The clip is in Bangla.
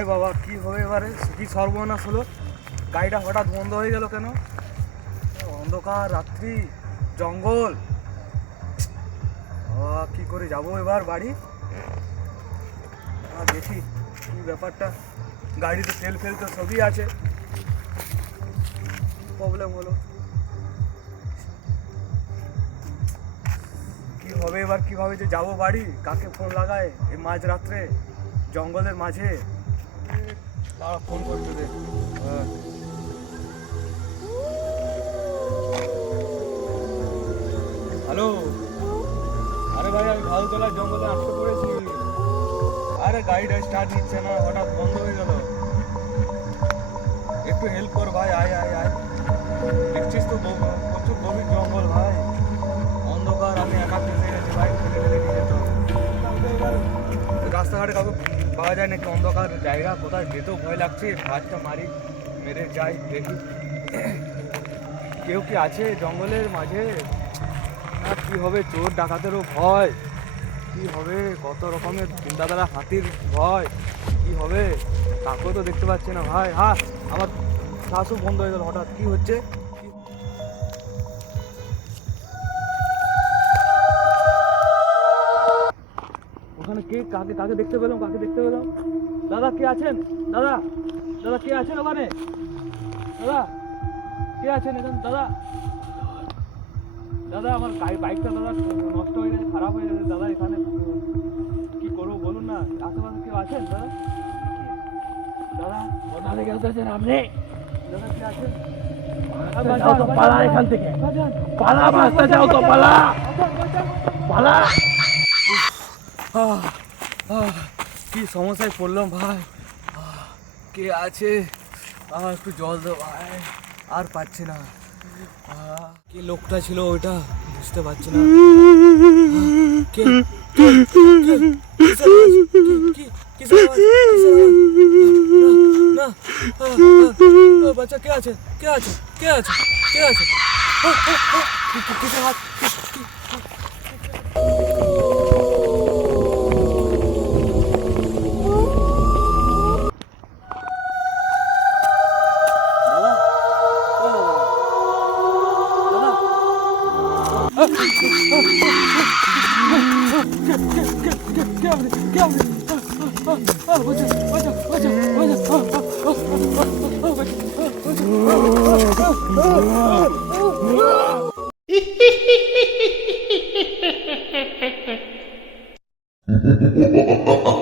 হাই বাবা, কি হবে এবারে? কি সর্বনাশ হলো? গাড়িটা হঠাৎ বন্ধ হয়ে গেল কেন? অন্ধকার, রাত্রি, জঙ্গল। কি করে যাব এবার বাড়ি? দেখি কি ব্যাপারটা। গাড়িতে তেল ফেল তো সবই আছে। প্রবলেম হলো? কি হবে এবার? কীভাবে যে যাব বাড়ি? কাকে ফোন লাগায়? এই মাঝ রাত্রে, জঙ্গলের মাঝে। ফোন হ্যাঁ। হ্যালো আরে ভাই, আমি ভালতলার জঙ্গলে আটকে পড়েছি। আরে গাড়িটা স্টার্ট নিচ্ছে না, হঠাৎ বন্ধ হয়ে গেল। একটু হেল্প কর ভাই, আয় আয় আয়। দেখছিস তো প্রচুর গভীর জঙ্গল ভাই। অন্ধকার, আমি একা ফেসে গেছি ভাই, ফেলে ফেলে নিয়ে যেত রাস্তাঘাটে কাউকে পাওয়া যায় নাকি অন্ধকার জায়গা, কোথায় যেতেও ভয় লাগছে, হাতটা মারি, মেরে যাই, দেখি। কেউ কি আছে জঙ্গলের মাঝে? না, কী হবে? চোর ডাকাতেরও ভয়। কি হবে? কত রকমের চিন্তাধারা, হাতির ভয়। কি হবে? কাকেও তো দেখতে পাচ্ছি না। ভাই হ্যাঁ আমার শ্বাসও বন্ধ হয়ে গেল, হঠাৎ কী হচ্ছে? কি- কাকে কাকে দেখতে পেলাম কাকে দেখতে পেলাম? দাদা কে আছেন? দাদা দাদা কে আছেন ওখানে? দাদা কে আছেন এখানে? দাদা। দাদা আমার বাইকটা দাদা নষ্ট হয়ে গেছে খারাপ হয়ে গেছে। দাদা এখানে কি করব বলুন না? আশেপাশে কেউ আছেন? দাদা? দাদা গেছেন আপনি দাদা কে আছেন? পালা এখান থেকে। পালা বাঁচতে যাও তো পালা। পালা। কি সমস্যায় পড়লাম ভাই। আহ, কে আছে? আহ, একটু জল দাও ভাই। আর পাচ্ছি না। আহ, কে লোকটা ছিল ওইটা বুঝতে পারছি না। আহ, কে কে কে কিসের আওয়াজ? কি- কি- কিসের আওয়াজ? কিসের আওয়াজ? না, না, আহ, আহ, আহ, বাচ্চা কে আছে? কে আছে? কে আছে? কে আছে? আহ, আহ, আহ, কি- কি- কিসের হাত? Ha ha ha ha ha!